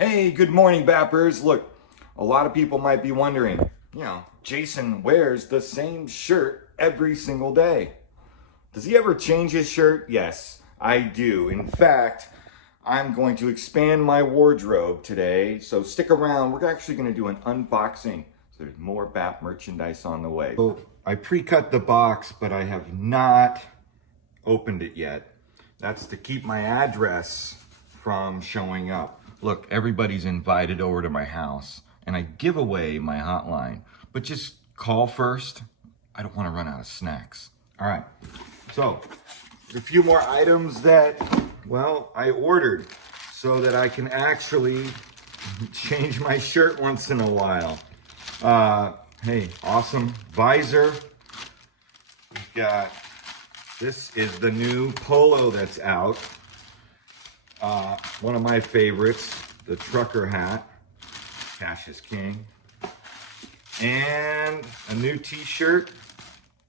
Hey, good morning, Bappers. Look, a lot of people might be wondering, Jason wears the same shirt every single day. Does he ever change his shirt? Yes, I do. In fact, I'm going to expand my wardrobe today, so stick around. We're actually going to do an unboxing. So there's more BAP merchandise on the way. So I pre-cut the box, but I have not opened it yet. That's to keep my address from showing up. Look, everybody's invited over to my house and I give away my hotline, but just call first. I don't want to run out of snacks. All right, so there's a few more items that, well, I ordered so that I can actually change my shirt once in a while. Hey, awesome visor. We've got, this is the new polo that's out. One of my favorites, the trucker hat, Cash is King. And a new t-shirt,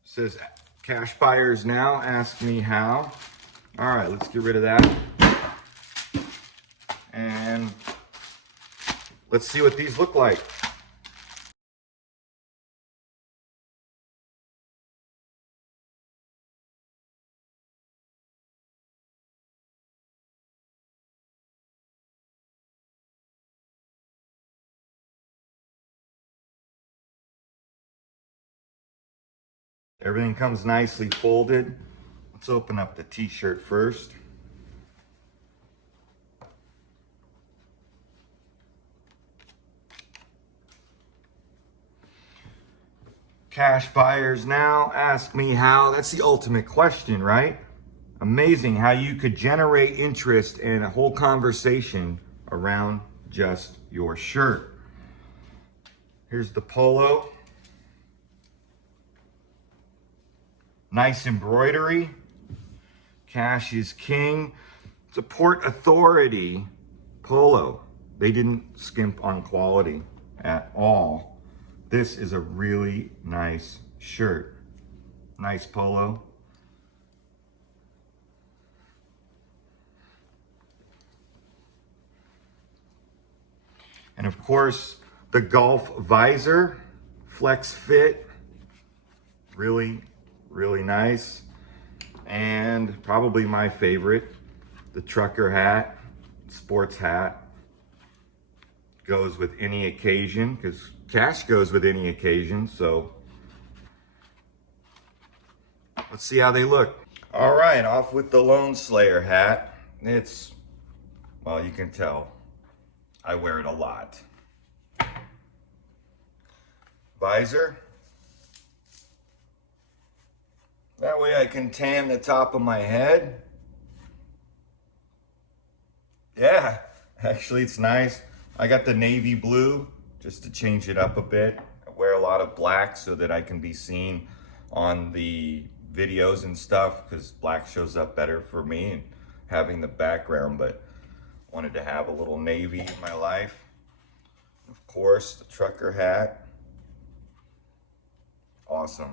says Cash Buyers Now, ask me how. All right, let's get rid of that. And let's see what these look like. Everything comes nicely folded. Let's open up the t-shirt first. Cash Buyers Now, ask me how. That's the ultimate question, right? Amazing how you could generate interest in a whole conversation around just your shirt. Here's the polo. Nice embroidery. Cash is King. It's a Port Authority polo. They didn't skimp on quality at all. This is a really nice shirt. Nice polo. And of course, the Golf visor, flex fit. Really nice. And probably my favorite, the trucker hat, sports hat. Goes with any occasion, because Cash goes with any occasion, so let's see how they look. All right, off with the Lone Slayer hat. It's, well, you can tell, I wear it a lot. Visor. That way I can tan the top of my head. Yeah, actually it's nice. I got the navy blue just to change it up a bit. I wear a lot of black so that I can be seen on the videos and stuff, because black shows up better for me and having the background, but wanted to have a little navy in my life. Of course, the trucker hat. Awesome.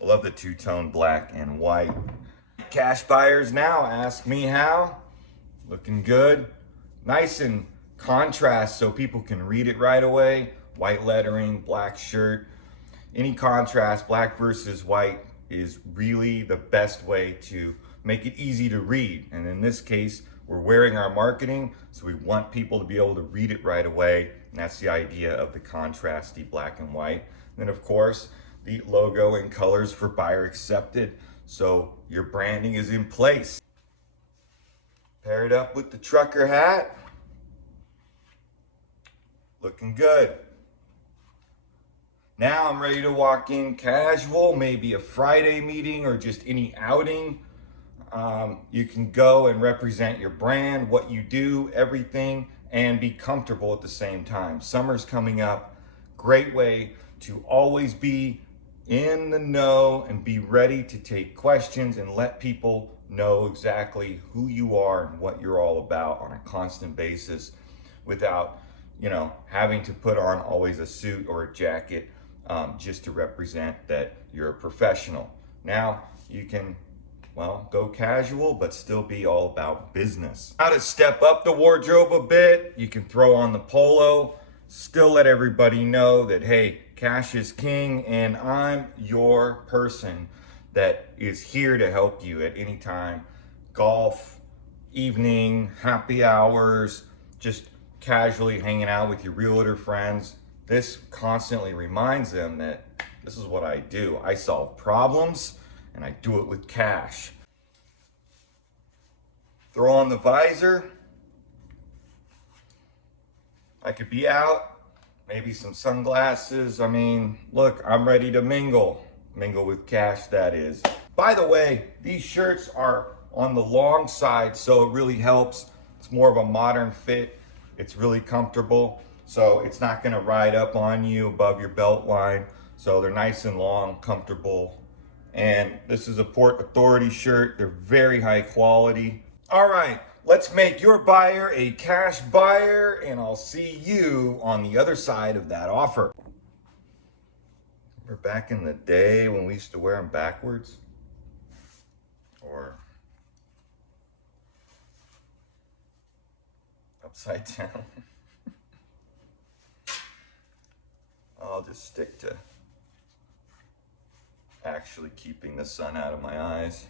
I love the two-tone black and white. Cash Buyers Now, ask me how. Looking good. Nice and contrast so people can read it right away. White lettering, black shirt. Any contrast, black versus white, is really the best way to make it easy to read. And in this case, we're wearing our marketing, so we want people to be able to read it right away. And that's the idea of the contrasty black and white. And then of course, the logo and colors for buyer accepted, so your branding is in place. Pair it up with the trucker hat. Looking good. Now I'm ready to walk in casual, maybe a Friday meeting or just any outing. You can go and represent your brand, what you do, everything, and be comfortable at the same time. Summer's coming up. Great way to always be in the know and be ready to take questions and let people know exactly who you are and what you're all about on a constant basis, without, having to put on always a suit or a jacket just to represent that you're a professional. Now you can well, go casual, but still be all about business. How to step up the wardrobe a bit, you can throw on the polo, still let everybody know that, hey, cash is king and I'm your person that is here to help you at any time. Golf, evening, happy hours, just casually hanging out with your realtor friends. This constantly reminds them that this is what I do. I solve problems and I do it with cash. Throw on the visor. I could be out, maybe some sunglasses. I mean, look, I'm ready to mingle. Mingle with cash, that is. By the way, these shirts are on the long side, so it really helps. It's more of a modern fit. It's really comfortable, so it's not gonna ride up on you above your belt line. So they're nice and long, comfortable. And this is a Port Authority shirt. They're very high quality. All right, let's make your buyer a cash buyer, and I'll see you on the other side of that offer. Remember back in the day when we used to wear them backwards? Or upside down? I'll just stick to actually keeping the sun out of my eyes.